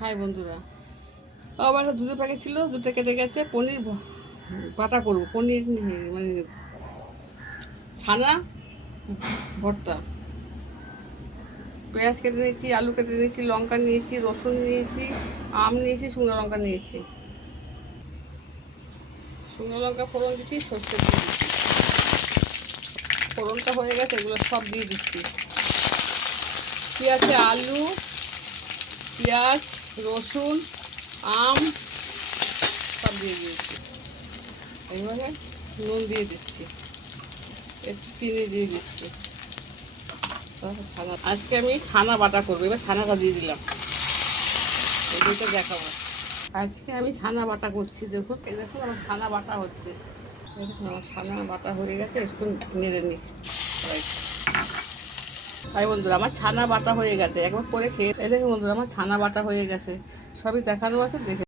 High বন্ধুরা, আবার একটা দুধের প্যাকেট ছিল, দুধটা কেটে গেছে। পনির বাটা করবো, পনির মানে ছানা ভর্তা। পেঁয়াজ কেটে নিয়েছি, আলু কেটে নিয়েছি, লঙ্কা নিয়েছি, রসুন নিয়েছি, আম নিয়েছি, শুকনো লঙ্কা নিয়েছি। শুকনো লঙ্কা ফোড়ন দিচ্ছি, সর্ষে দিয়ে দিচ্ছি। ফোড়নটা হয়ে গেছে, এগুলো সব দিয়ে দিচ্ছি। পেঁয়াজে আলু, পেঁয়াজ, রসুন, আম সব দিয়ে দিয়েছি। এইভাবে নুন দিয়ে দিচ্ছি, একটু চিনি দিয়ে দিচ্ছি। আজকে আমি ছানা বাটা করবো। এবার ছানাটা দিয়ে দিলাম, এদিকে দেখাবো। আজকে আমি ছানা বাটা করছি। দেখুন, এই দেখুন আমার ছানা বাটা হচ্ছে। দেখুন আমার ছানা বাটা হয়ে গেছে, একটু নেড়ে নিই। তাই বন্ধুরা, আমার ছানা বাটা হয়ে গেছে। একবার করে খেয়ে এই দেখুন বন্ধুরা, আমার ছানা বাটা হয়ে গেছে। সবই দেখানো আছে, দেখে